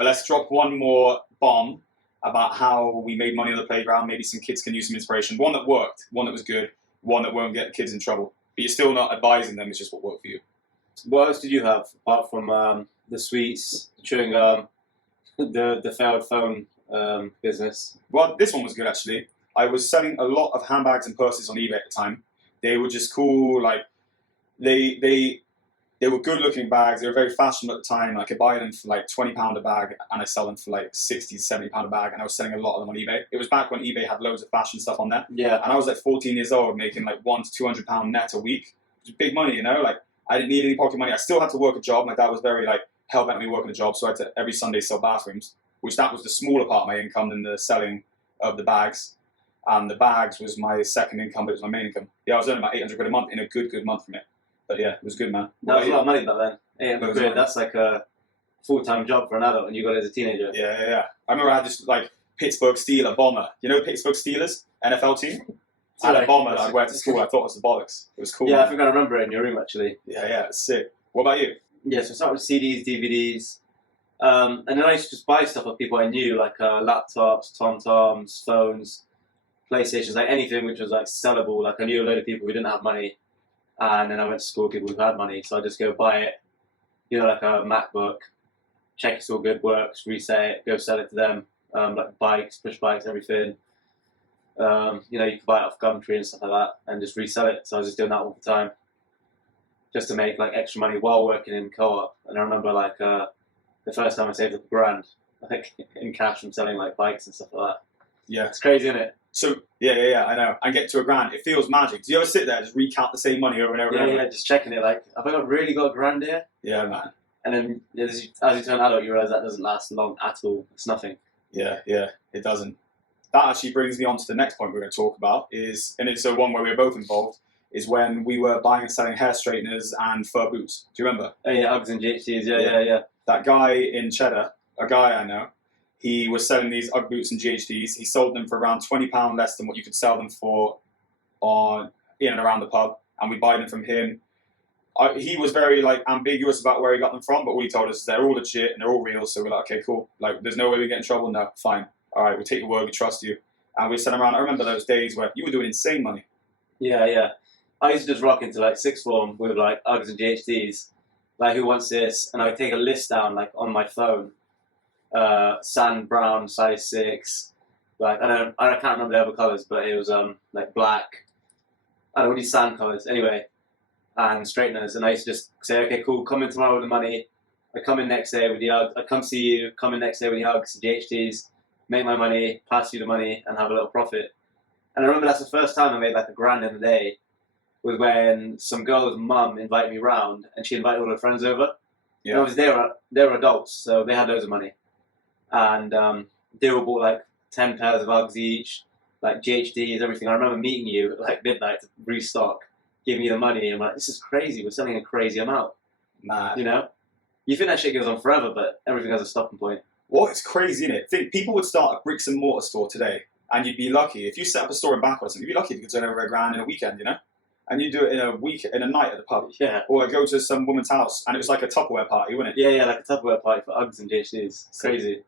But let's drop one more bomb about how we made money on the playground. Maybe some kids can use some inspiration. One that worked, one that was good, one that won't get kids in trouble. But you're still not advising them, it's just what worked for you. What else did you have apart from the sweets, chewing gum, the failed phone business? Well, this one was good actually. I was selling a lot of handbags and purses on eBay at the time. They were just cool, like they were good looking bags. They were very fashionable at the time. I could buy them for like £20 a bag and I sell them for like £60 to £70 a bag, and I was selling a lot of them on eBay. It was back when eBay had loads of fashion stuff on there. Yeah. And I was like 14 years old making like £100 to £200 net a week. It was big money, you know? Like I didn't need any pocket money. I still had to work a job. My dad was very like hell-bent on me working a job, so I had to every Sunday sell bathrooms, which that was the smaller part of my income than the selling of the bags. And the bags was my second income, but it was my main income. Yeah, I was earning about 800 quid a month in a good month from it. But yeah, it was good, man. That was a lot of money back then. 800 quid, that's like a full-time job for an adult when you got it as a teenager. Yeah. I remember I had this like Pittsburgh Steelers bomber. You know Pittsburgh Steelers, NFL team? I had a bomber that I'd wear to school. I thought it was the bollocks. It was cool. Yeah, man. I think I remember it in your room actually. Yeah, it's sick. What about you? Yeah, so I started with CDs, DVDs, and then I used to just buy stuff of people I knew, like laptops, TomToms, phones, PlayStations, like anything which was like sellable. Like I knew a load of people who didn't have money, and then I went to school with people who had money, so I just go buy it, you know, like a MacBook, check it's all good, works, reset it, go sell it to them, like bikes, push bikes, everything. You know, you can buy it off Gumtree and stuff like that, and just resell it. So I was just doing that all the time, just to make like extra money while working in co-op. And I remember like the first time I saved up £1,000, like in cash from selling like bikes and stuff like that. Yeah. It's crazy, isn't it? So, yeah, I know. And get to £1,000. It feels magic. Do you ever sit there and just recount the same money over and over and over? Yeah, just checking it, like, have I really got £1,000 here? Yeah, man. And then as you turn adult, you realise that doesn't last long at all. It's nothing. Yeah, it doesn't. That actually brings me on to the next point we're going to talk about, and it's the one where we were both involved, is when we were buying and selling hair straighteners and fur boots. Do you remember? Oh yeah, Uggs and GHDs, yeah. That guy in Cheddar, a guy I know, he was selling these Ugg boots and GHDs. He sold them for around £20 less than what you could sell them for in and around the pub, and we buy them from him. He was very like ambiguous about where he got them from, but all he told us is they're all legit and they're all real. So we're like, okay, cool. Like, there's no way we get in trouble. No, fine. All right, we'll take your word. We trust you. And we sent around. I remember those days where you were doing insane money. Yeah. I used to just rock into like sixth form with like Uggs and GHDs. Like, who wants this? And I would take a list down like on my phone. Sand brown, size 6. Like I can't remember the other colours, but it was like black. I don't know these sand colours. Anyway, and straighteners. And I used to just say, okay, cool. Come in tomorrow with the money. I come in next day with the Uggs. I come see you. Come in next day with the Uggs and GHDs. Make my money, pass you the money, and have a little profit. And I remember that's the first time I made like £1,000 in a day, was when some girl's mum invited me round, and she invited all her friends over. Yeah. And obviously they were adults, so they had loads of money, and they all bought like 10 pairs of Uggs each, like GHDs, everything. I remember meeting you at like midnight to restock, giving you the money, and I'm like, this is crazy. We're selling a crazy amount. Mad. You know, you think that shit goes on forever, but everything has a stopping point. Well, it's crazy, isn't it? Think people would start a bricks and mortar store today, and you'd be lucky if you set up a store in Backwell. You'd be lucky if you could turn over £1,000 in a weekend, you know. And you do it in a night at the pub. Yeah. Or go to some woman's house, and it was like a Tupperware party, wasn't it? Yeah, like a Tupperware party for Uggs and GHDs. It's crazy.